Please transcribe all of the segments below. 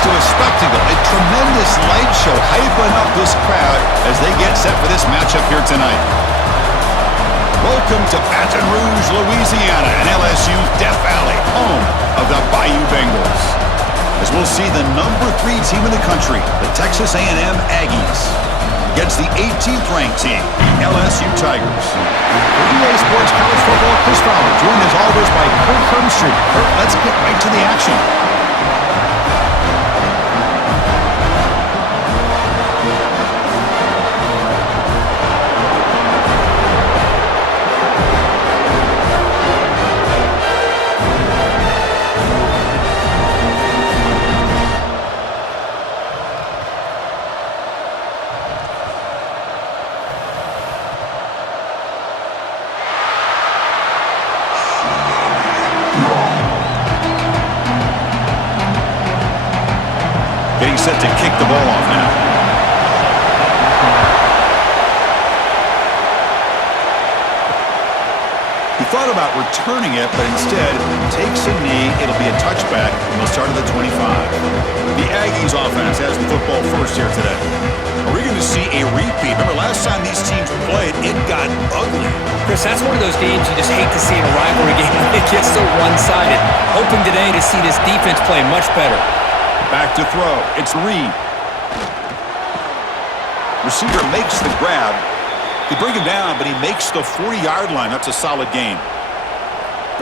to a spectacle, a tremendous light show hyping up this crowd as they get set for this matchup here tonight. Welcome to Baton Rouge, Louisiana, and LSU's Death Valley, home of the Bayou Bengals. As we'll see the number 3 team in the country, the Texas A&M Aggies, against the 18th ranked team, LSU Tigers. For EA Sports College Football, Chris Fowler, joined as always by Kurt Hermstreet. Kurt, let's get right to the action. Getting set to kick the ball off now. He thought about returning it, but instead takes a knee. It'll be a touchback, and they'll start at the 25. The Aggies offense has the football first here today. Are we going to see a repeat? Remember, last time these teams played, it got ugly. Chris, that's one of those games you just hate to see in a rivalry game. It gets so one-sided. Hoping today to see this defense play much better. Back to throw. It's Reed. Receiver makes the grab. They bring him down, but he makes the 40-yard line. That's a solid gain.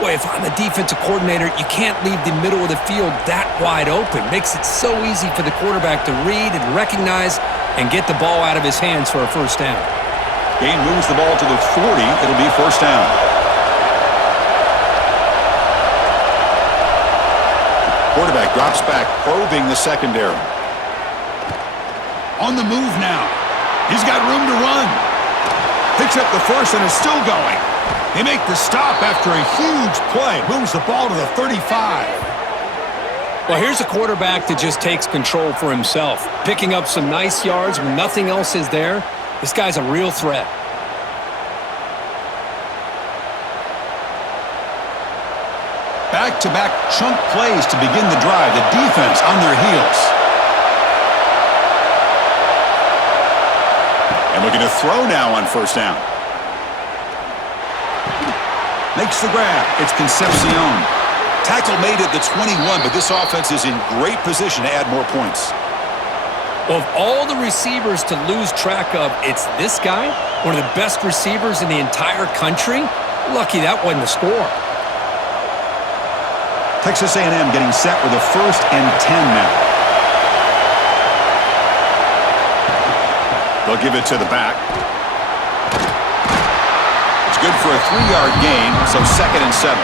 Boy, if I'm a defensive coordinator, you can't leave the middle of the field that wide open. Makes it so easy for the quarterback to read and recognize and get the ball out of his hands for a first down. Gain moves the ball to the 40. It'll be first down. Quarterback drops back, probing the secondary. On the move now. He's got room to run. Picks up the first and is still going. They make the stop after a huge play. Moves the ball to the 35. Well, here's a quarterback that just takes control for himself. Picking up some nice yards when nothing else is there. This guy's a real threat. Back-to-back chunk plays to begin the drive. The defense on their heels. And looking to throw now on first down. Makes the grab. It's Concepcion. Tackle made at the 21, but this offense is in great position to add more points. Well, of all the receivers to lose track of, it's this guy, one of the best receivers in the entire country. Lucky that wasn't a score. Texas A&M getting set with a 1st and 10 now. They'll give it to the back. It's good for a 3-yard gain, so 2nd and 7.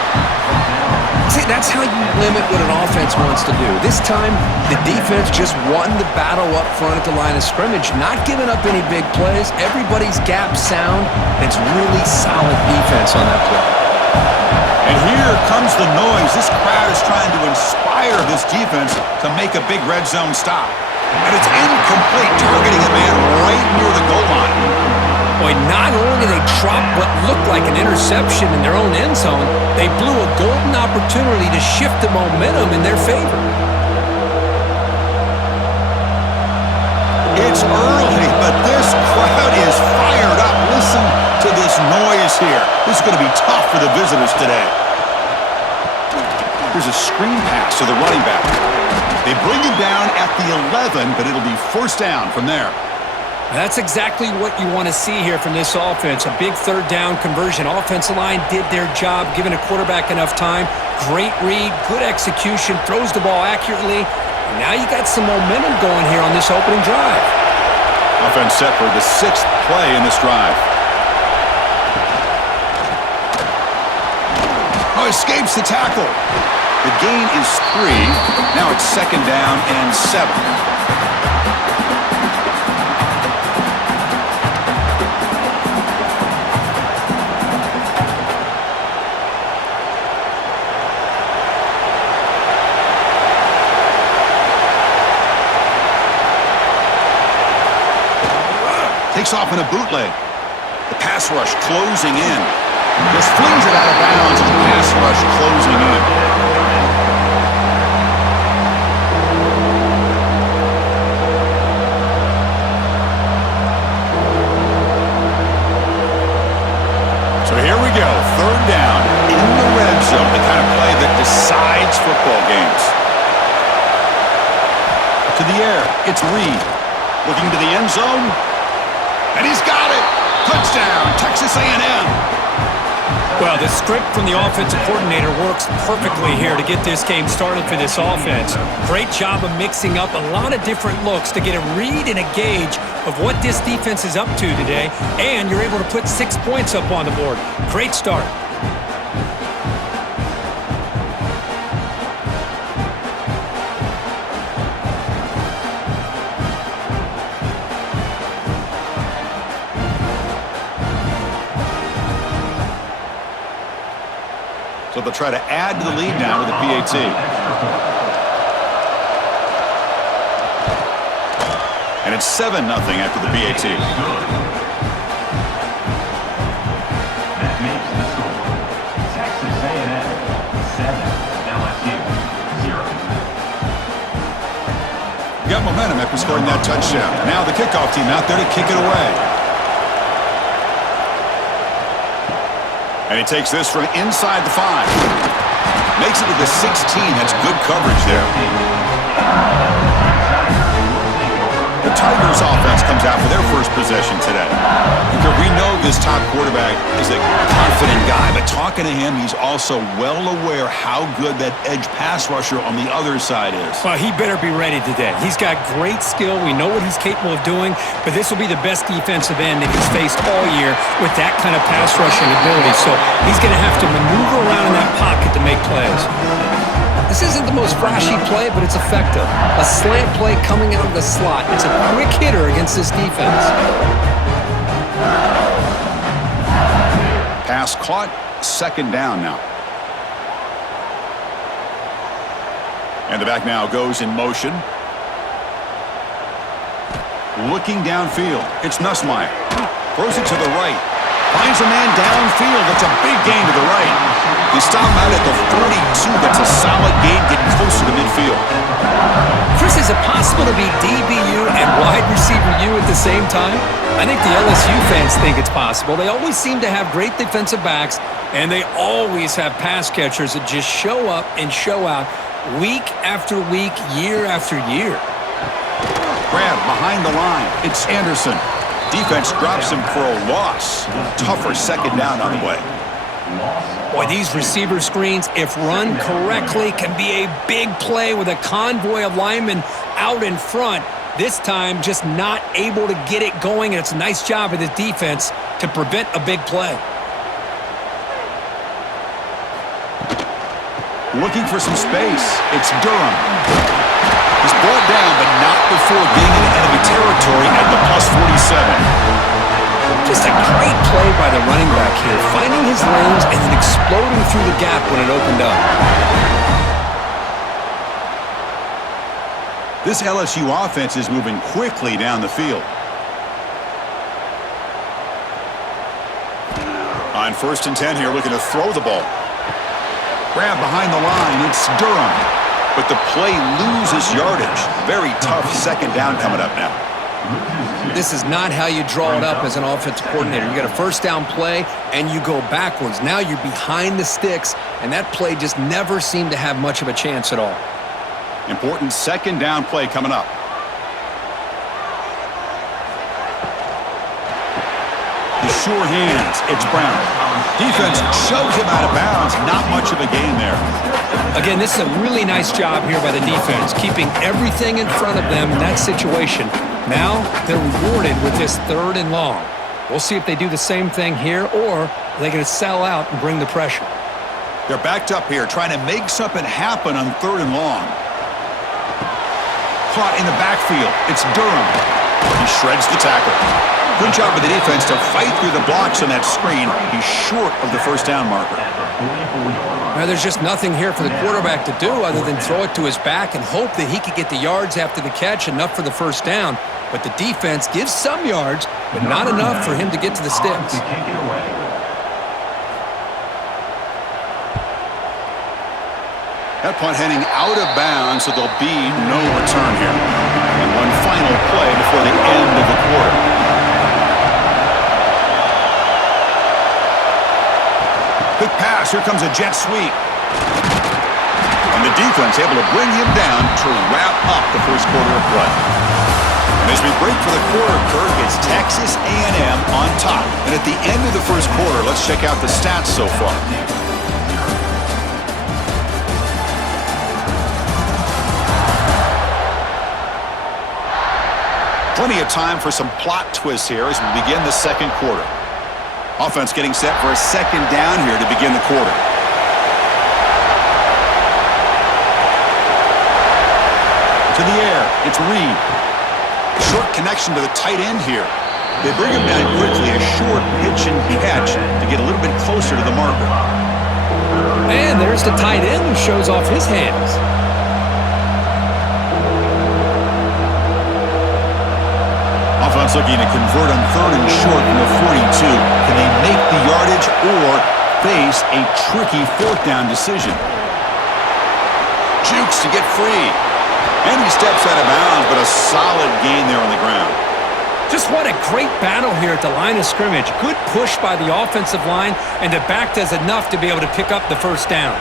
See, that's how you limit what an offense wants to do. This time, the defense just won the battle up front at the line of scrimmage, not giving up any big plays. Everybody's gap sound. It's really solid defense on that play. And here comes the noise. This crowd is trying to inspire this defense to make a big red zone stop. And it's incomplete, targeting a man right near the goal line. Boy, not only did they drop what looked like an interception in their own end zone, they blew a golden opportunity to shift the momentum in their favor. It's early, but this crowd is fired up. Listen to this noise here. This is going to be tough for the visitors today. Here's a screen pass to the running back. They bring him down at the 11, but it'll be first down from there. That's exactly what you want to see here from this offense. A big 3rd down conversion. Offensive line did their job, giving a quarterback enough time. Great read, good execution, throws the ball accurately. And now you got some momentum going here on this opening drive. Offense set for the 6th play in this drive. Oh, escapes the tackle. The gain is 3. Now it's 2nd down and 7. Takes off in a bootleg. The pass rush closing in. Just flings it out of bounds as the pass rush closing in. To the air. It's Reed. Looking to the end zone. And he's got it. Touchdown, Texas A&M. Well, the script from the offensive coordinator works perfectly here to get this game started for this offense. Great job of mixing up a lot of different looks to get a read and a gauge of what this defense is up to today, and you're able to put 6 points up on the board. Great start. So they'll try to add to the lead now with the PAT. And it's 7-0 after the PAT. That makes the score. Texas A&M 7, LSU 0. Got momentum after scoring that touchdown. Now the kickoff team out there to kick it away. And he takes this from inside the 5. Makes it to the 16. That's good coverage there. The Tigers offense comes out for their first possession today. We know this top quarterback is a confident guy, but talking to him, he's also well aware how good that edge pass rusher on the other side is. Well, he better be ready today. He's got great skill. We know what he's capable of doing, but this will be the best defensive end that he's faced all year with that kind of pass rushing ability. So he's going to have to maneuver around in that pocket to make plays. This isn't the most flashy play, but it's effective. A slant play coming out of the slot. It's a quick hitter against this defense. Pass caught, 2nd down now. And the back now goes in motion. Looking downfield, it's Nussmeier. Throws it to the right. Finds a man downfield. That's a big gain to the right. They stop him out at the 42. That's a solid gain getting closer to midfield. Chris, is it possible to be DBU and wide receiver U at the same time? I think the LSU fans think it's possible. They always seem to have great defensive backs, and they always have pass catchers that just show up and show out week after week, year after year. Grab behind the line. It's Anderson. Defense drops him for a loss. Tougher 2nd down on the way. Boy, these receiver screens, if run correctly, can be a big play with a convoy of linemen out in front. This time, just not able to get it going, and it's a nice job of the defense to prevent a big play. Looking for some space. It's Durham. He's brought down, but not before being in enemy territory at the +47. Just a great play by the running back here, finding his lanes and then exploding through the gap when it opened up. This LSU offense is moving quickly down the field. On 1st and 10 here, looking to throw the ball. Grab behind the line, it's Durham. But the play loses yardage. Very tough 2nd down coming up now. This is not how you draw it up as an offensive coordinator. You got a 1st down play, and you go backwards. Now you're behind the sticks, and that play just never seemed to have much of a chance at all. Important 2nd down play coming up. The sure hands, it's Brown. Defense shoves him out of bounds. Not much of a gain there. Again, this is a really nice job here by the defense, keeping everything in front of them in that situation. Now they're rewarded with this 3rd and long. We'll see if they do the same thing here, or are they going to sell out and bring the pressure. They're backed up here, trying to make something happen on 3rd and long. Caught in the backfield. It's Durham. He shreds the tackle. Good job of the defense to fight through the blocks on that screen. He's short of the 1st down marker. Now, there's just nothing here for the quarterback to do other than throw it to his back and hope that he could get the yards after the catch, enough for the 1st down. But the defense gives some yards, but not enough for him to get to the sticks. That punt heading out of bounds, so there'll be no return here. And one final play before the end of the quarter. Quick pass. Here comes a jet sweep. And And the defense able to bring him down to wrap up the first quarter of play. And as we break for the quarter, Kirk, it's Texas A&M on top. And at the end of the first quarter, let's check out the stats so far. Plenty of time for some plot twists here as we begin the second quarter. Offense getting set for a second down here to begin the quarter. To the air, it's Reed. Short connection to the tight end here. They bring him down quickly, a short pitch and catch to get a little bit closer to the marker. And there's the tight end who shows off his hands. Offense looking to convert on 3rd and short from the 42. Can they make the yardage or face a tricky 4th down decision? Jukes to get free. And he steps out of bounds, but a solid gain there on the ground. Just what a great battle here at the line of scrimmage. Good push by the offensive line, and the back does enough to be able to pick up the first down.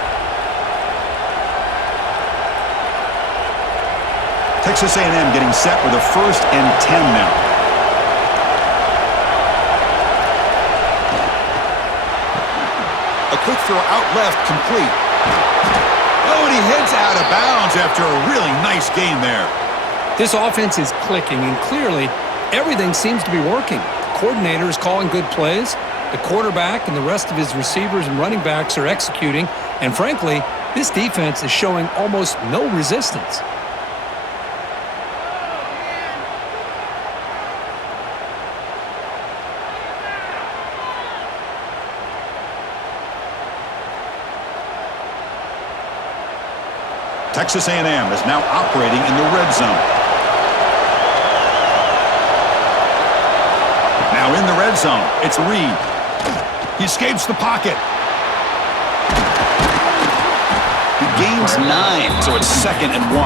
Texas A&M getting set with a 1st and 10 now. A quick throw out left, complete. Oh, and he heads out of bounds after a really nice gain there. This offense is clicking, and clearly everything seems to be working. The coordinator is calling good plays. The quarterback and the rest of his receivers and running backs are executing. And frankly, this defense is showing almost no resistance. Texas A&M is now operating in the red zone. Now in the red zone, it's Reed. He escapes the pocket. He gains 9, so it's 2nd and 1.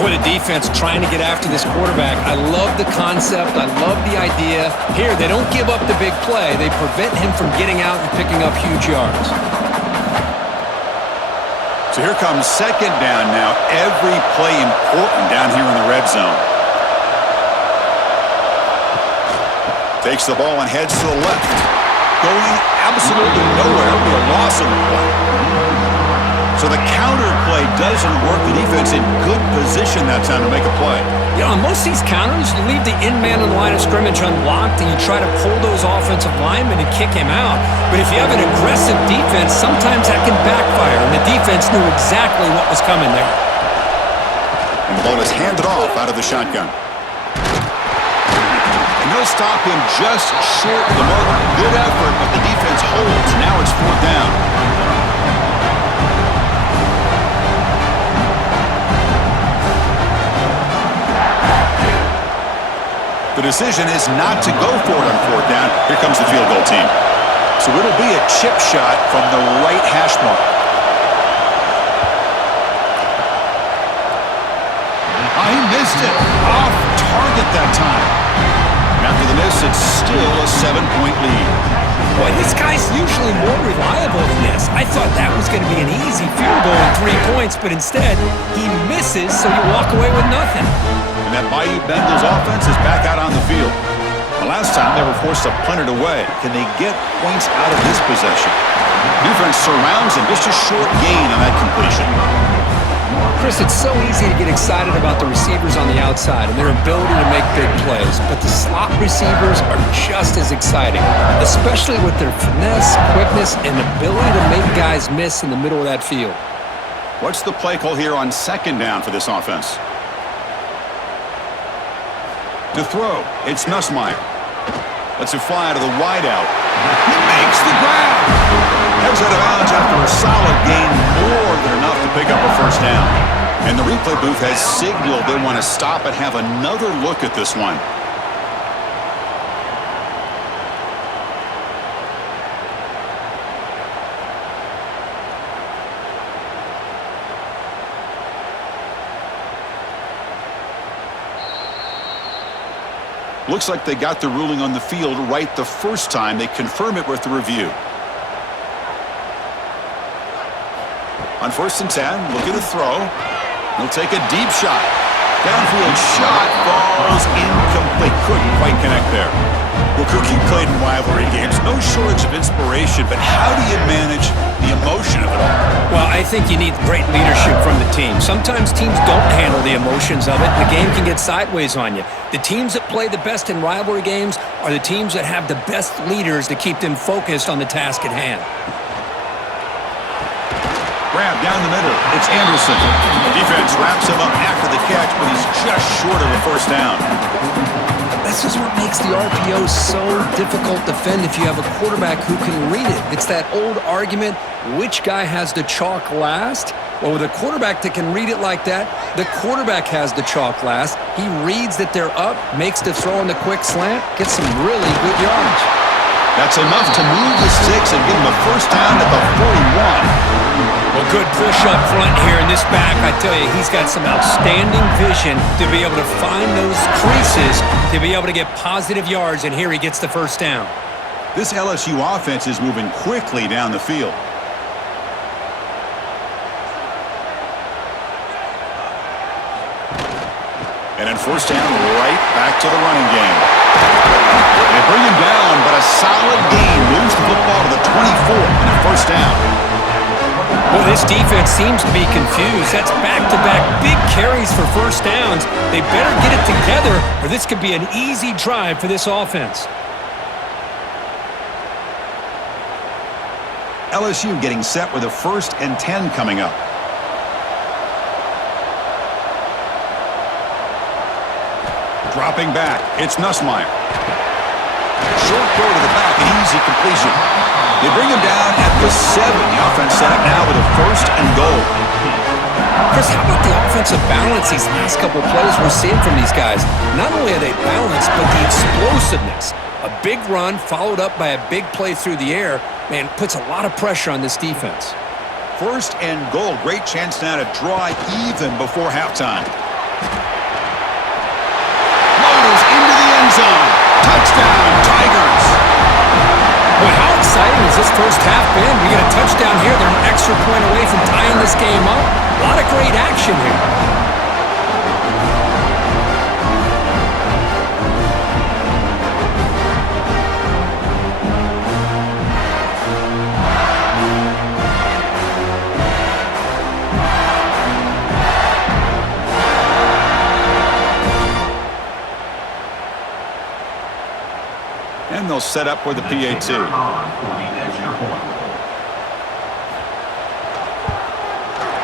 What a defense trying to get after this quarterback. I love the concept. I love the idea. Here, they don't give up the big play. They prevent him from getting out and picking up huge yards. So here comes 2nd down now. Every play important down here in the red zone. Takes the ball and heads to the left. Going absolutely nowhere. It'll be a loss of the play. So the counter play doesn't work. The defense in good position that time to make a play. You know, on most of these counters, you leave the in man in the line of scrimmage unlocked and you try to pull those offensive linemen and kick him out. But if you have an aggressive defense, sometimes that can backfire, and the defense knew exactly what was coming there. And the ball is handed off out of the shotgun. And they'll stop him just short of the mark. Good effort, but the defense holds. Now it's 4th down. The decision is not to go for it on 4th down. Here comes the field goal team. So it'll be a chip shot from the right hash mark. Oh, he missed it. Off target that time. After the miss, it's still a 7-point lead. Boy, this guy's usually more reliable than this. I thought that was going to be an easy field goal and 3 points, but instead, he misses, so you walk away with nothing. And that Bayou Bengals offense is back out on the field. The last time they were forced to punt it away. Can they get points out of this possession? Defense surrounds him. Just a short gain on that completion. Chris, it's so easy to get excited about the receivers on the outside and their ability to make big plays, but the slot receivers are just as exciting, especially with their finesse, quickness, and ability to make guys miss in the middle of that field. What's the play call here on 2nd down for this offense? To throw, it's Nussmeier. Lets it fly out of the wideout. He makes the grab. Heads out of bounds after a solid gain, more than enough to pick up a 1st down. And the replay booth has signaled they want to stop and have another look at this one. Looks like they got the ruling on the field right the first time. They confirm it with the review. On 1st and 10, looking to throw. He'll take a deep shot. Downfield shot falls incomplete. Couldn't quite connect there. Well, Cook, you played in rivalry games. No shortage of inspiration, but how do you manage the emotion of it all? Well, I think you need great leadership from the team. Sometimes teams don't handle the emotions of it. The game can get sideways on you. The teams that play the best in rivalry games are the teams that have the best leaders to keep them focused on the task at hand. Grab down the middle. It's Anderson. Defense wraps him up after the catch, but he's just short of a first down. This is what makes the RPO so difficult to defend if you have a quarterback who can read it. It's that old argument, which guy has the chalk last? Well, with a quarterback that can read it like that, the quarterback has the chalk last. He reads that they're up, makes the throw in the quick slant, gets some really good yards. That's enough to move the sticks and give him a first down at the 41. Well, good push up front here in this back. I tell you, he's got some outstanding vision to be able to find those creases, to be able to get positive yards, and here he gets the first down. This LSU offense is moving quickly down the field. And then first down, right back to the running game. They bring him down, but a solid gain moves the football to the 24 and a first down. Well, this defense seems to be confused. That's back-to-back big carries for first downs. They better get it together, or this could be an easy drive for this offense. LSU getting set with a 1st and 10 coming up. Dropping back, it's Nussmeier. Short throw to the back, an easy completion. They bring him down at the 7. The offense set up now with a 1st and goal. Chris, how about the offensive balance these last couple of plays we're seeing from these guys? Not only are they balanced, but the explosiveness. A big run followed up by a big play through the air, man, puts a lot of pressure on this defense. 1st and goal. Great chance now to draw even before halftime. Motors into the end zone. Touchdown, Tigers. Boy, how exciting has this first half been? We get a touchdown here. They're an extra point away from tying this game up. A lot of great action here. And they'll set up with the PAT.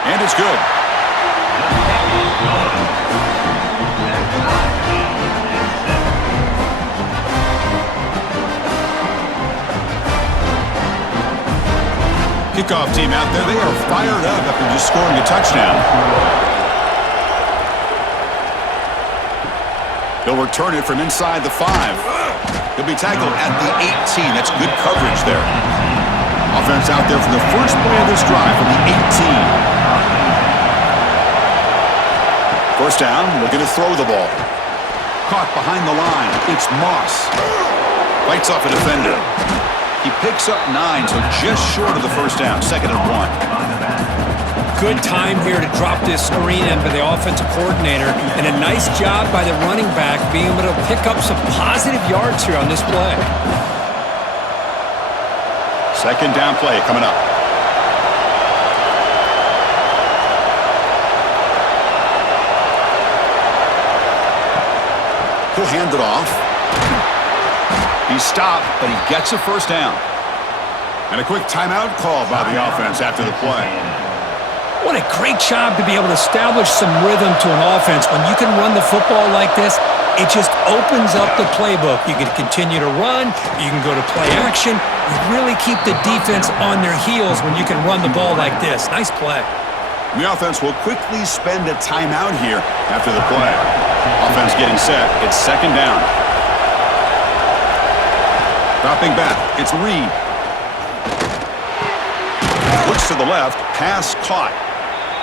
And it's good. Kickoff team out there, they are fired up after just scoring a touchdown. He'll return it from inside the 5. He'll be tackled at the 18. That's good coverage there. Offense out there for the first play of this drive from the 18. First down, looking to throw the ball. Caught behind the line. It's Moss. Fights off a defender. He picks up 9, so just short of the first down. 2nd and 1. Good time here to drop this screen in by the offensive coordinator, and a nice job by the running back being able to pick up some positive yards here on this play. 2nd down play coming up. He'll hand it off. He's stopped, but he gets a first down. And a quick timeout call by the offense after the play. What a great job to be able to establish some rhythm to an offense. When you can run the football like this, it just opens up the playbook. You can continue to run. You can go to play action. You really keep the defense on their heels when you can run the ball like this. Nice play. The offense will quickly spend a timeout here after the play. Offense getting set. It's 2nd down. Dropping back. It's Reed. Looks to the left. Pass caught.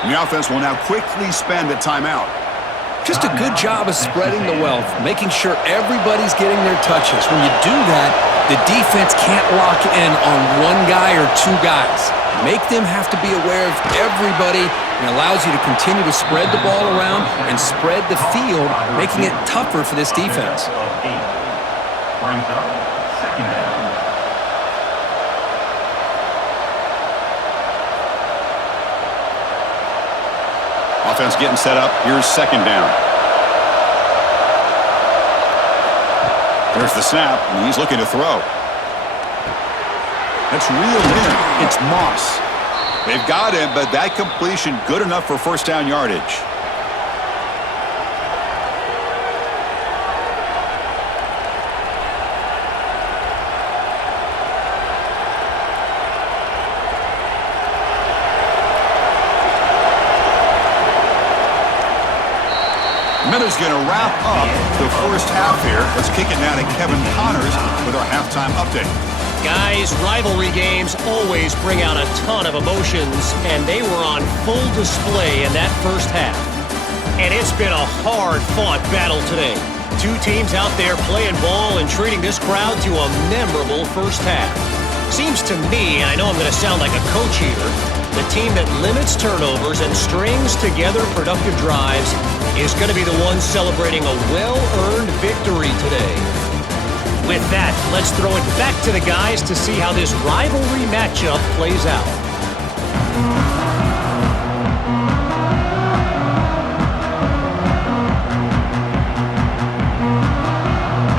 And the offense will now quickly spend a timeout. Just a good job of spreading the wealth, making sure everybody's getting their touches. When you do that, the defense can't lock in on one guy or two guys. make them have to be aware of everybody, and allows you to continue to spread the ball around and spread the field, making it tougher for this defense. Brings up second down. Offense getting set up. Here's second down. There's the snap, and he's looking to throw. That's reeled in. It's Moss. They've got him, but that completion good enough for first down yardage. Miller's going to wrap up the first half here. Let's kick it now to Kevin Connors with our halftime update. Guys, rivalry games always bring out a ton of emotions, and they were on full display in that first half. And it's been a hard-fought battle today. Two teams out there playing ball and treating this crowd to a memorable first half. Seems to me, and I know I'm going to sound like a coach here, the team that limits turnovers and strings together productive drives is going to be the one celebrating a well-earned victory today. With that, let's throw it back to the guys to see how this rivalry matchup plays out.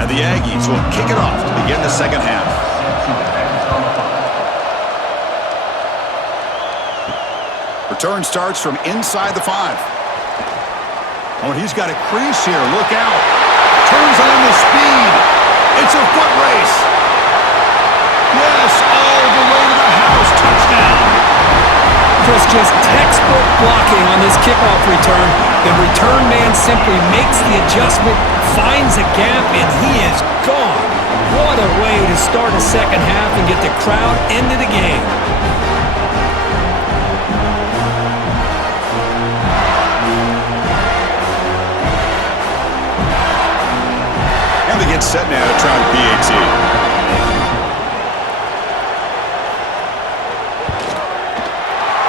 And the Aggies will kick it off to begin the second half. Return starts from inside the 5. Oh, he's got a crease here. Look out. Turns on the speed. It's a foot race. Yes, all the way to the house. Touchdown. Chris, just textbook blocking on this kickoff return. The return man simply makes the adjustment, finds a gap, and he is gone. What a way to start a second half and get the crowd into the game. And they get set now to try the PAT.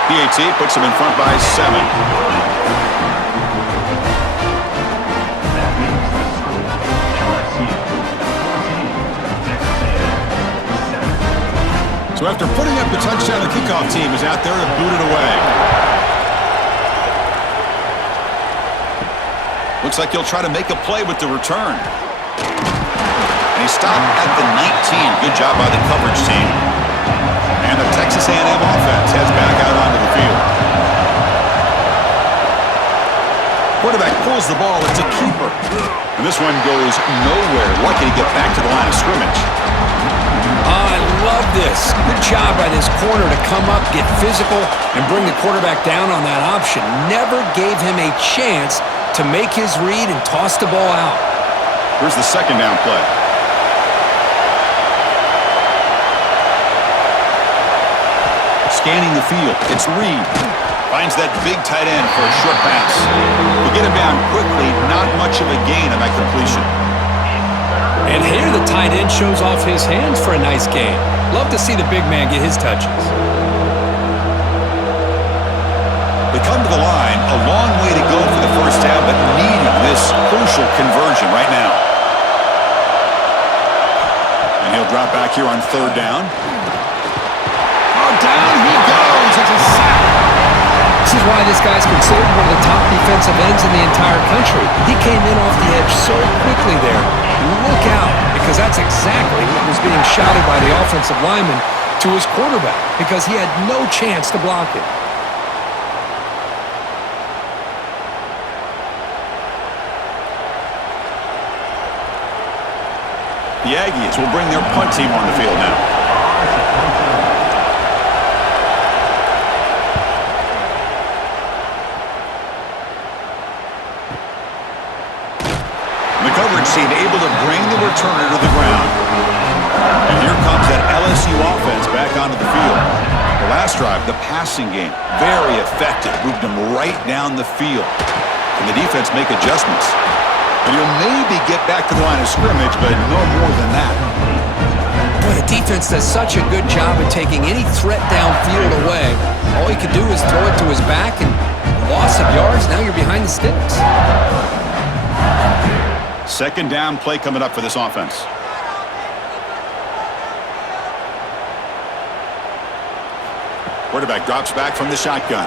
PAT puts them in front by 7. That means the score, LSU 14, Texas A&M 7. So after putting up the touchdown, the kickoff team is out there to boot it away. Looks like he'll try to make a play with the return. And he stopped at the 19. Good job by the coverage team. And the Texas A&M offense heads back out onto the field. Quarterback pulls the ball. It's a keeper. And this one goes nowhere. Lucky to get back to the line of scrimmage. I love this. Good job by this corner to come up, get physical, and bring the quarterback down on that option. Never gave him a chance to make his read and toss the ball out. Here's the second down play. Scanning the field. It's Reed. Finds that big tight end for a short pass. To get him down quickly, not much of a gain on that completion. And here the tight end shows off his hands for a nice gain. Love to see the big man get his touches. They come to the line, a long way to go for the first down, but needing this crucial conversion right now. And he'll drop back here on third down. Oh, down he goes. It's a sack. This is why this guy's considered one of the top defensive ends in the entire country. He came in off the edge so quickly there. Look out, because that's exactly what was being shouted by the offensive lineman to his quarterback, because he had no chance to block it. The Aggies will bring their punt team on the field now. The coverage team able to bring the returner to the ground. And here comes that LSU offense back onto the field. The last drive, the passing game, very effective. Moved them right down the field. Can the defense make adjustments? And he'll maybe get back to the line of scrimmage, but no more than that. Boy, the defense does such a good job of taking any threat downfield away. All he could do is throw it to his back, and a loss of yards, now you're behind the sticks. Second down play coming up for this offense. Quarterback drops back from the shotgun.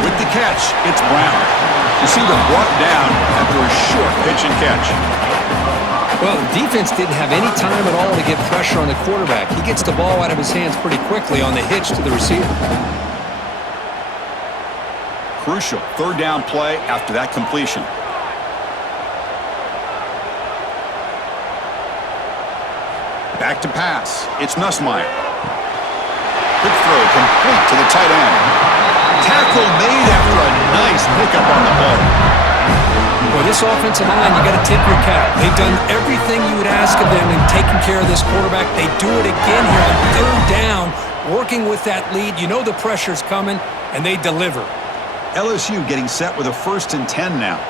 With the catch, it's Brown. Receiver brought down after a short pitch and catch. Well, the defense didn't have any time at all to get pressure on the quarterback. He gets the ball out of his hands pretty quickly on the hitch to the receiver. Crucial third down play after that completion. Back to pass. It's Nussmeier. Quick throw complete to the tight end. Tackle made after a nice pickup on the ball. Boy, this offensive line, you got to tip your cap. They've done everything you would ask of them in taking care of this quarterback. They do it again here on third down, working with that lead. You know the pressure's coming, and they deliver. LSU getting set with a 1st and 10 now.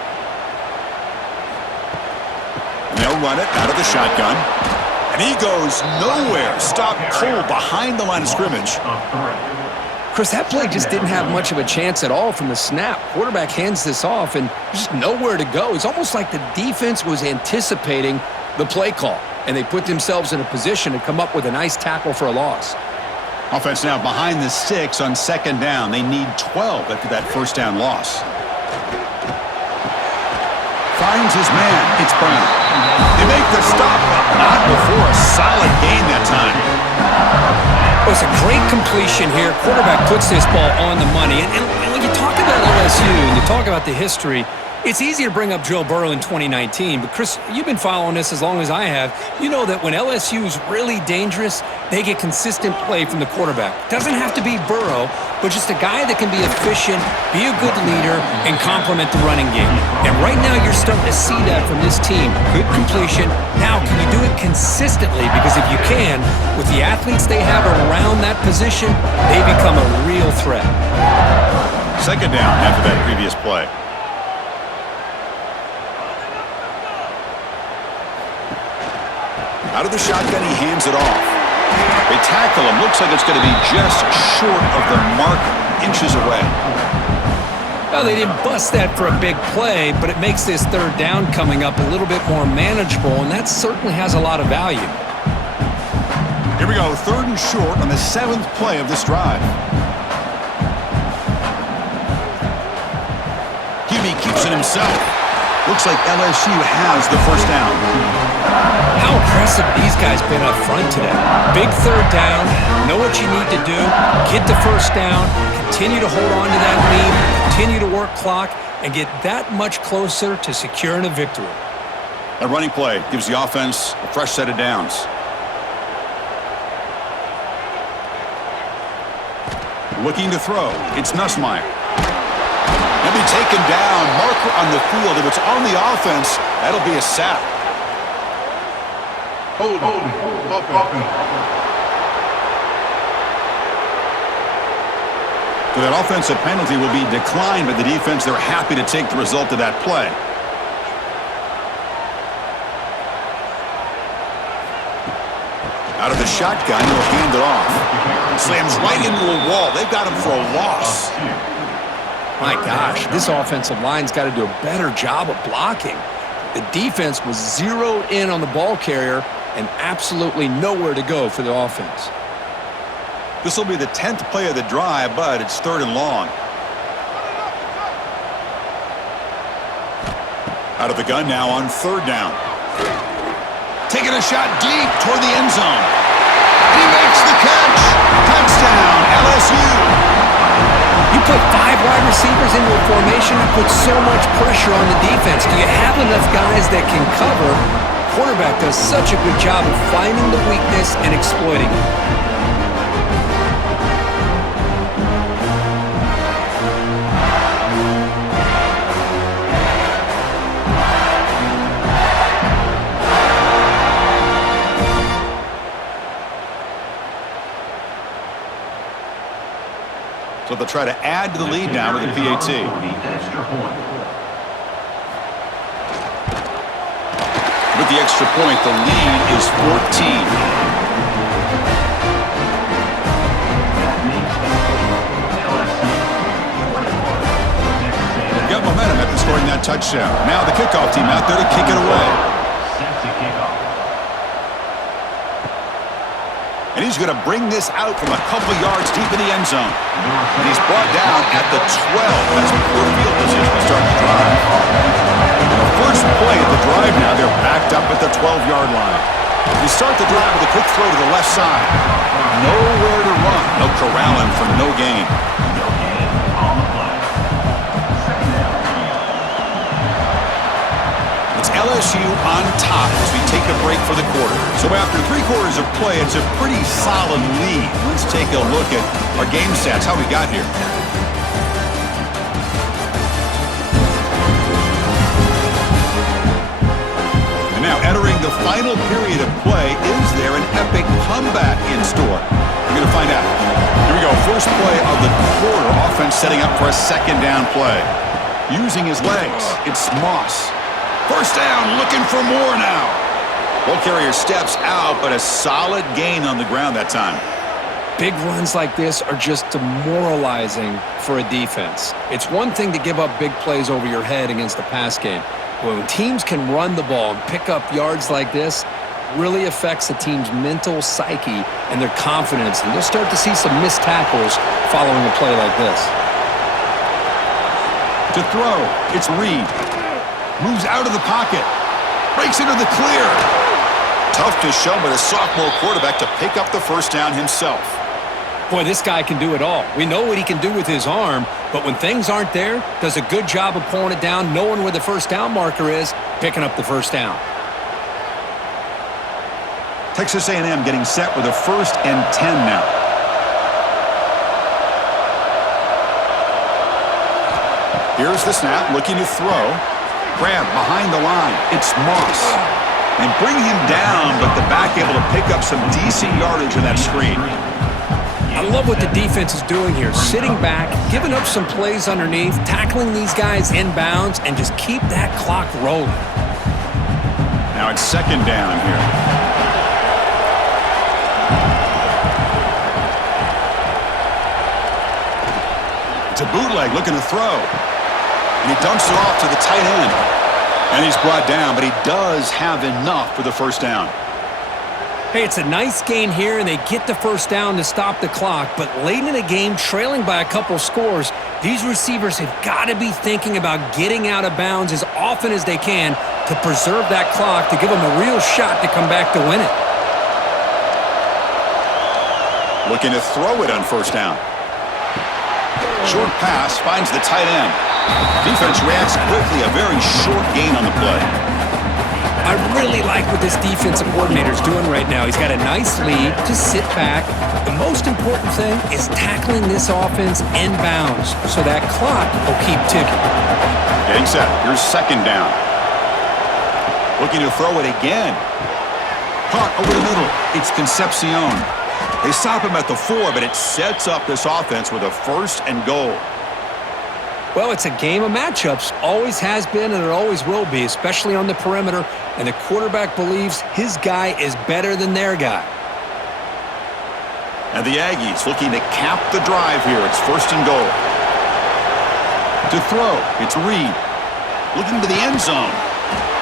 And they'll run it out of the shotgun. And he goes nowhere. Stop cold behind the line of scrimmage. Chris, that play just didn't have much of a chance at all from the snap. Quarterback hands this off, and there's just nowhere to go. It's almost like the defense was anticipating the play call, and they put themselves in a position to come up with a nice tackle for a loss. Offense now behind the 6 on second down. They need 12 after that first down loss. Finds his man. It's Brown. They make the stop, but not before a solid gain that time. Well, it's a great completion here. Quarterback puts this ball on the money. And when you talk about LSU and you talk about the history, it's easy to bring up Joe Burrow in 2019. But, Chris, you've been following this as long as I have. You know that when LSU is really dangerous, they get consistent play from the quarterback. Doesn't have to be Burrow, but just a guy that can be efficient, be a good leader, and complement the running game. And right now you're starting to see that from this team. Good completion. Now, can you do it consistently? Because if you can, with the athletes they have around that position, they become a real threat. Second down after that previous play. Out of the shotgun, he hands it off. They tackle him. Looks like it's going to be just short of the mark, inches away. Well, they didn't bust that for a big play, but it makes this third down coming up a little bit more manageable, and that certainly has a lot of value. Here we go, 3rd and short on the 7th play of this drive. QB keeps it himself. Looks like LSU has the first down. How impressive these guys been up front today. Big third down, know what you need to do, get the first down, continue to hold on to that lead, continue to work clock, and get that much closer to securing a victory. A running play gives the offense a fresh set of downs. Looking to throw, it's Nussmeier. He'll be taken down, marker on the field. If it's on the offense, that'll be a sack. Hold on. So that offensive penalty will be declined by the defense. They're happy to take the result of that play. Out of the shotgun, he'll hand it off. Slams right into the wall. They've got him for a loss. My gosh, this offensive line's got to do a better job of blocking. The defense was zeroed in on the ball carrier and absolutely nowhere to go for the offense. This will be the 10th play of the drive, but it's 3rd and long. Out of the gun now on 3rd down. Taking a shot deep toward the end zone. He makes the catch. Touchdown, LSU. You put 5 wide receivers into a formation, that puts so much pressure on the defense. Do you have enough guys that can cover? Quarterback does such a good job of finding the weakness and exploiting it. So they'll try to add to the lead now with the PAT. With the extra point, the lead is 14. scoring that touchdown. Now the kickoff team out there to kick it away. Set to kick off. And he's going to bring this out from a couple yards deep in the end zone. And he's brought down at the 12. That's poor field position to start the drive. And the first play of the drive now, they're backed up at the 12-yard line. We start the drive with a quick throw to the left side. Nowhere to run. They'll corral him for no gain. No gain on the play. Second down. It's LSU on top as we take a break for the quarter. So after 3 quarters of play, it's a pretty solid lead. Let's take a look at our game stats, how we got here. And now entering the final period of play, is there an epic comeback in store? We're going to find out. Here we go, first play of the quarter. Offense setting up for a second down play. Using his legs, it's Moss. First down, looking for more now. Ball carrier steps out, but a solid gain on the ground that time. Big runs like this are just demoralizing for a defense. It's one thing to give up big plays over your head against the pass game. But when teams can run the ball and pick up yards like this, really affects the team's mental psyche and their confidence. And you'll start to see some missed tackles following a play like this. To throw, it's Reed. Moves out of the pocket. Breaks into the clear. Tough to show, but a sophomore quarterback to pick up the first down himself. Boy, this guy can do it all. We know what he can do with his arm, but when things aren't there, does a good job of pulling it down, knowing where the first down marker is, picking up the first down. Texas A&M getting set with a 1st and 10 now. Here's the snap, looking to throw. Grab behind the line. It's Moss. And bring him down, but the back able to pick up some decent yardage in that screen. I love what the defense is doing here. Sitting back, giving up some plays underneath, tackling these guys inbounds, and just keep that clock rolling. Now it's second down here. It's a bootleg looking to throw. And he dumps it off to the tight end. And he's brought down, but he does have enough for the first down. Hey, it's a nice gain here, and they get the first down to stop the clock. But late in the game, trailing by a couple scores, these receivers have got to be thinking about getting out of bounds as often as they can to preserve that clock, to give them a real shot to come back to win it. Looking to throw it on first down. Short pass finds the tight end. Defense reacts quickly, a very short gain on the play. I really like what this defensive coordinator is doing right now. He's got a nice lead to sit back. The most important thing is tackling this offense inbounds so that clock will keep ticking. Getting set. Here's second down. Looking to throw it again. Caught over the middle. It's Concepcion. They stop him at the 4, but it sets up this offense with a 1st and goal. Well, it's a game of matchups. Always has been, and it always will be, especially on the perimeter. And the quarterback believes his guy is better than their guy. And the Aggies looking to cap the drive here. It's 1st and goal. To throw, it's Reed. Looking to the end zone.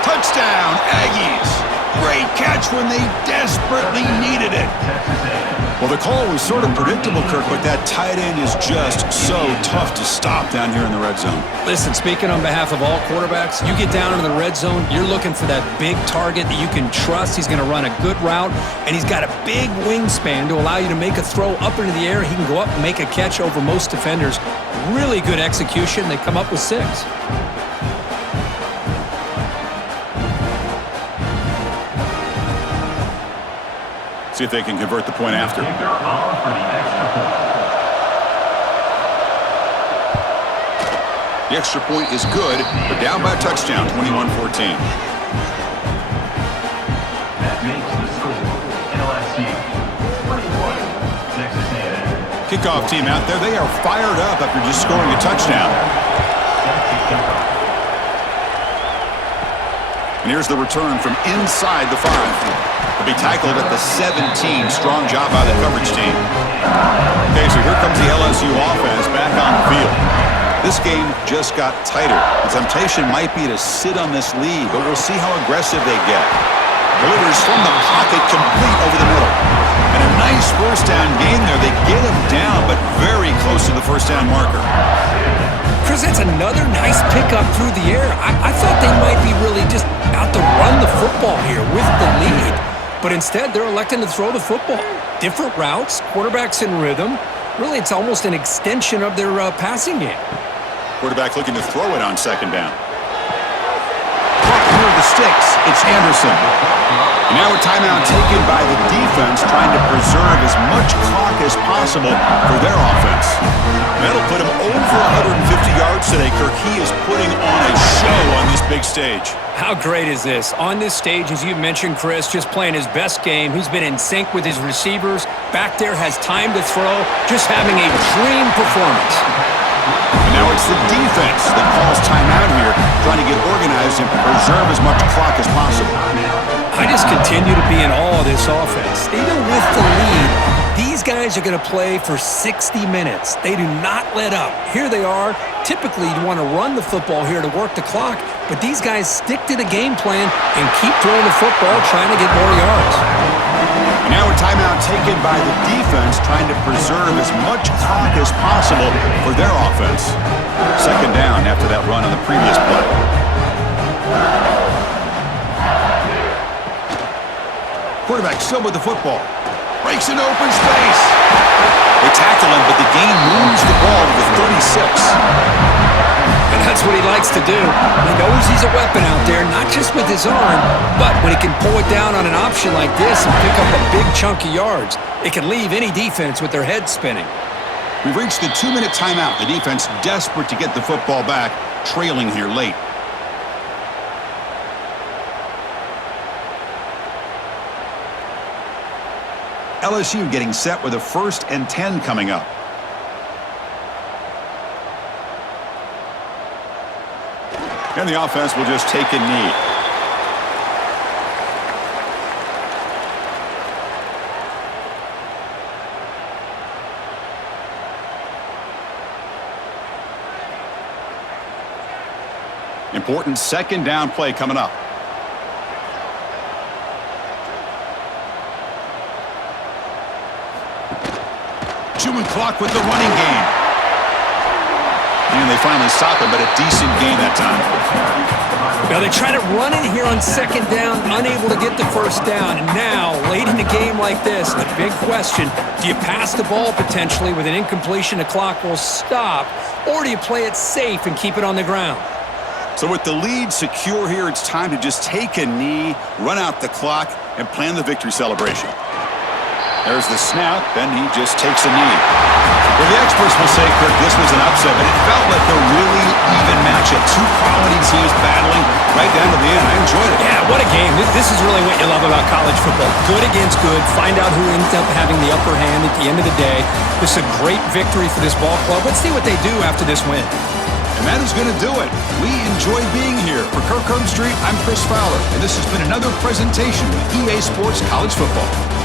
Touchdown, Aggies. Great catch when they desperately needed it. Well, the call was sort of predictable, Kirk, but that tight end is just so tough to stop down here in the red zone. Listen, speaking on behalf of all quarterbacks, you get down into the red zone, you're looking for that big target that you can trust. He's going to run a good route, and he's got a big wingspan to allow you to make a throw up into the air. He can go up and make a catch over most defenders. Really good execution. They come up with 6. See if they can convert the point after. Kicker on for the extra point. The extra point is good. They're down by a touchdown, 21-14. That makes the score LSU 21, Texas A&M. Kickoff team out there. They are fired up after just scoring a touchdown. Set to kick off. And here's the return from inside the 5. Will be tackled at the 17. Strong job by the coverage team. Okay, so here comes the LSU offense back on the field. This game just got tighter. The temptation might be to sit on this lead, but we'll see how aggressive they get. Delivers from the pocket, complete over the middle. And a nice first down gain there. They get him down, but very close to the first down marker. Chris, that's another nice pickup through the air. I thought they might be really just out to run the football here with the lead. But instead, they're electing to throw the football. Different routes, quarterbacks in rhythm. Really, it's almost an extension of their passing game. Quarterback looking to throw it on second down. Caught near the sticks. It's Anderson. And now a timeout taken by the defense, trying to preserve as much clock as possible for their offense. That'll put him over 150 yards today, Kirk. He is putting on a show on this big stage. How great is this? On this stage, as you mentioned, Chris, just playing his best game. He's been in sync with his receivers. Back there, has time to throw. Just having a dream performance. And now it's the defense that calls timeout here, trying to get organized and preserve as much clock as possible. I just continue to be in awe of this offense. Even with the lead, these guys are going to play for 60 minutes. They do not let up. Here they are. Typically, you want to run the football here to work the clock, but these guys stick to the game plan and keep throwing the football, trying to get more yards. And now a timeout taken by the defense, trying to preserve as much clock as possible for their offense. Second down after that run on the previous play. Quarterback still with the football. Breaks into open space. They tackle him, but the gain moves the ball to the 36. And that's what he likes to do. He knows he's a weapon out there, not just with his arm, but when he can pull it down on an option like this and pick up a big chunk of yards, it can leave any defense with their head spinning. We've reached the 2-minute timeout. The defense desperate to get the football back, trailing here late. LSU getting set with a 1st and 10 coming up. And the offense will just take a knee. Important second down play coming up. Chewing clock with the running game. And they finally stop him, but a decent gain that time. Now they try to run in here on second down, unable to get the first down. And now, late in the game like this, the big question, do you pass the ball potentially with an incompletion, the clock will stop, or do you play it safe and keep it on the ground? So with the lead secure here, it's time to just take a knee, run out the clock, and plan the victory celebration. There's the snap, and he just takes a knee. Well, the experts will say, Kirk, this was an upset, but it felt like a really even matchup. Two quality teams battling right down to the end. I enjoyed it. Yeah, what a game. This is really what you love about college football. Good against good. Find out who ends up having the upper hand at the end of the day. This is a great victory for this ball club. Let's see what they do after this win. And that is going to do it. We enjoyed being here. For Kirk Street, I'm Chris Fowler, and this has been another presentation with EA Sports College Football.